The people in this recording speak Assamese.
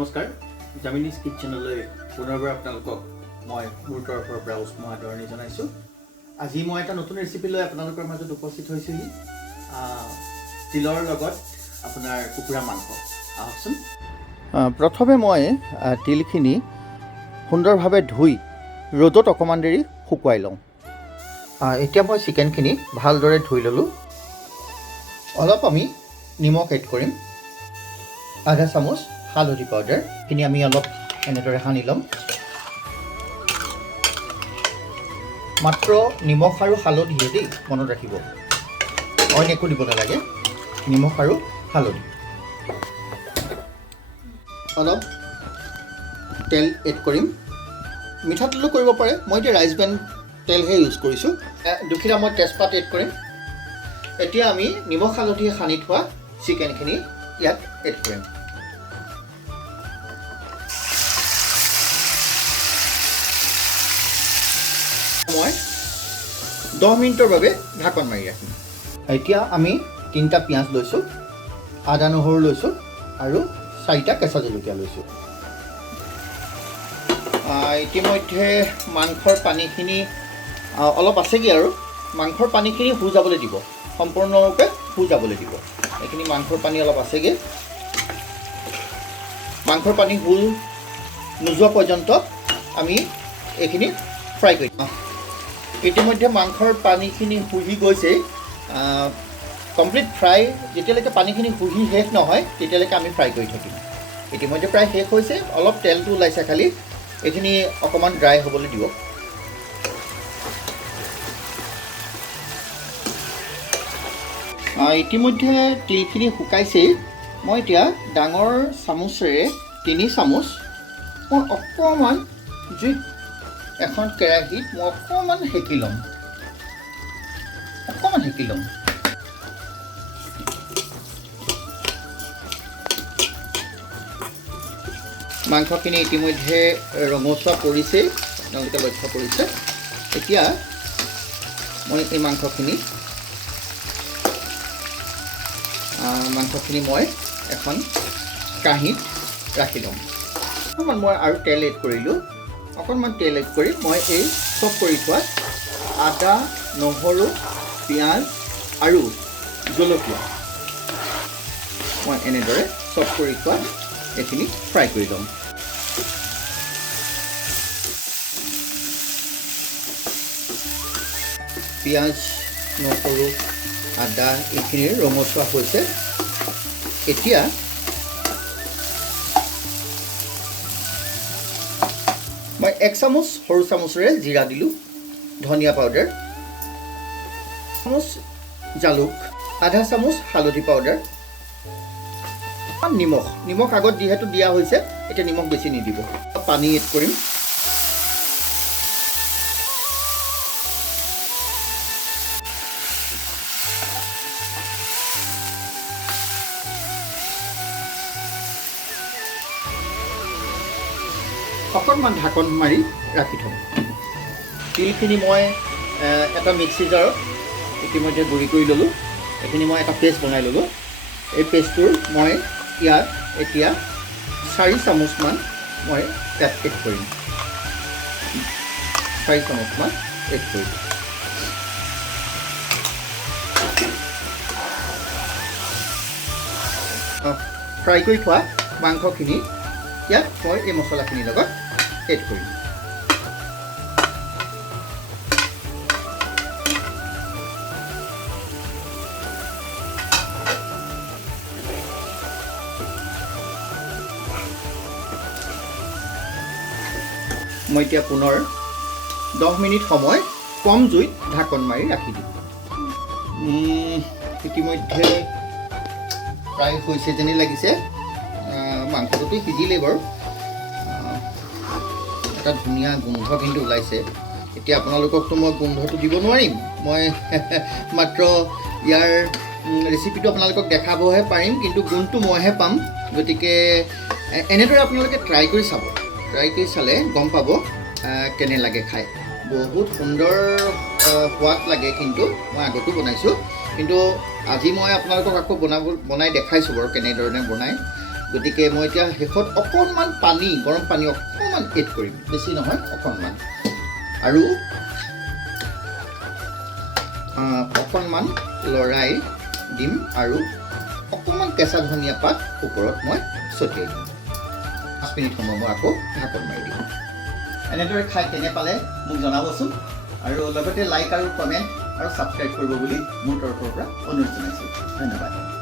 নমস্কাৰ জামিনি'জ কিটচেনলৈ পুনৰবাৰ আপোনালোকক মই মোৰ তৰফৰ পৰা উষ্ম আদৰণি জনাইছোঁ। আজি মই এটা নতুন ৰেচিপি লৈ আপোনালোকৰ মাজত উপস্থিত হৈছোঁহি। তিলৰ লগত আপোনাৰ কুকুৰা মাংস। আহকচোন। প্ৰথমে মই তিলখিনি সুন্দৰভাৱে ধুই ৰ'দত অকণমান দেৰি শুকুৱাই লওঁ। এতিয়া মই চিকেনখিনি ভালদৰে ধুই ল'লোঁ। অলপ আমি নিমখ এড কৰিম, আধা চামুচ হালধি পাউডাৰখিনি আমি অলপ এনেদৰে সানি ল'ম। মাত্ৰ নিমখ আৰু হালধিয়ে দেই, মনত ৰাখিব, অইন একো দিব নালাগে, নিমখ আৰু হালধি। অলপ তেল এড কৰিম, মিঠাতেলো কৰিব পাৰে, মই এতিয়া ৰাইচ ব্ৰেন তেলহে ইউজ কৰিছোঁ। দুখিলা মই তেজপাত এড কৰিম। এতিয়া আমি নিমখ হালধিয়ে সানি থোৱা চিকেনখিনি ইয়াত এড কৰিম। মই 10 মিনিটৰ বাবে ঢাকন মাৰি ৰাখিম। এতিয়া আমি 3টা পিঁয়াজ লৈছোঁ, আদা নহৰু লৈছোঁ আৰু 4টা কেঁচা জলকীয়া লৈছোঁ। ইতিমধ্যে মাংসৰ পানীখিনি অলপ আছেগৈ আৰু মাংসৰ পানীখিনি শুই যাবলৈ দিব, সম্পূৰ্ণৰূপে শুই যাবলৈ দিব। এইখিনি মাংসৰ পানী অলপ আছেগৈ। মাংসৰ পানী শুই নোযোৱা পৰ্যন্ত আমি এইখিনি ফ্ৰাই কৰি দিম। ইতিমধ্যে মাংসৰ পানীখিনি শুহি গৈছে। কমপ্লিট ফ্ৰাই যেতিয়ালৈকে পানীখিনি শুহি শেষ নহয় তেতিয়ালৈকে আমি ফ্ৰাই কৰি থাকিম। ইতিমধ্যে প্ৰায় শেষ হৈছে, অলপ তেলটো ওলাইছে, খালি এইখিনি অকণমান ড্ৰাই হ'বলৈ দিব। ইতিমধ্যে তিলখিনি শুকাইছেই। মই এতিয়া ডাঙৰ চামুচেৰে 3 চামুচ মই অকণমান জুইত এখন কেৰাহীত মই অকণমান সেকি ল'ম, মাংসখিনি ইতিমধ্যে ৰঙচুৱা পৰিছেই, আপোনালোকে লক্ষ্য কৰিছে। এতিয়া মই এই মাংসখিনি মই এখন কাঁহীত ৰাখি ল'ম। অকণমান মই আৰু তেল এড কৰিলোঁ, অকণমান তেল এড কৰি মই এই চপ কৰি থোৱা আদা, নহৰু, পিঁয়াজ আৰু জলকীয়া মই এনেদৰে চপ কৰি থোৱা এইখিনি ফ্ৰাই কৰি ল'ম। পিঁয়াজ, নহৰু, আদা এইখিনিৰ ৰঙচুৱা হৈছে। এতিয়া মই 1 চামুচ সৰু চামুচেৰে জিৰা দিলোঁ, ধনিয়া পাউডাৰ, চামুচ জালুক, আধা চামুচ হালধি পাউডাৰ, নিমখ আগত যিহেতু দিয়া হৈছে এতিয়া নিমখ বেছি নিদিব। পানী এড কৰিম। অকণমান ঢাকন মাৰি ৰাখি থ'ম। তিলখিনি মই এটা মিক্সি জাৰত ইতিমধ্যে গুড়ি কৰি ল'লোঁ। এইখিনি মই এটা পেষ্ট বনাই ল'লোঁ। এই পেষ্টটোৰ মই ইয়াত এতিয়া 4 চামুচমান মই ইয়াত এড কৰিম। 4 চামুচমান এড কৰিম। ফ্ৰাই কৰি থোৱা মাংসখিনি ইয়াত মই এই মছলাখিনিৰ লগত এড কৰিম। মই এতিয়া পুনৰ 10 মিনিট সময় কম জুইত ঢাকন মাৰি ৰাখি দিম। ইতিমধ্যে প্ৰায় হৈছে যেনেই লাগিছে। মাংসটোতো সিজিলেই বাৰু, এটা ধুনীয়া গোন্ধ কিন্তু ওলাইছে। এতিয়া আপোনালোককতো মই গোন্ধটো দিব নোৱাৰিম, মই মাত্ৰ ইয়াৰ ৰেচিপিটো আপোনালোকক দেখাবহে পাৰিম, কিন্তু গুণটো মইহে পাম। গতিকে এনেদৰে আপোনালোকে ট্ৰাই কৰি চাব, ট্ৰাই কৰি চালে গম পাব কেনে লাগে খাই। বহুত সুন্দৰ সোৱাদ লাগে। কিন্তু মই আগতো বনাইছোঁ, কিন্তু আজি মই আপোনালোকক আকৌ বনাই দেখাইছোঁ বাৰু কেনেধৰণে বনাই। গতিকে মই এতিয়া শেষত অকণমান পানী গৰম পানী অকণমান এড কৰিম বেছি নহয় অকণমান আৰু অকণমান লৰাই দিম আৰু অকণমান কেঁচা ধনিয়া পাত ওপৰত মই ছটিয়াই দিম 5 মিনিট সময় মই আকৌ ঢাকন মাৰি দিম এনেদৰে খাই কেনে পালে মোক জনাবচোন আৰু লগতে লাইক আৰু কমেণ্ট আৰু ছাবস্ক্ৰাইব কৰিব বুলি মোৰ তৰফৰ পৰা অনুৰোধ জনাইছোঁ ধন্যবাদ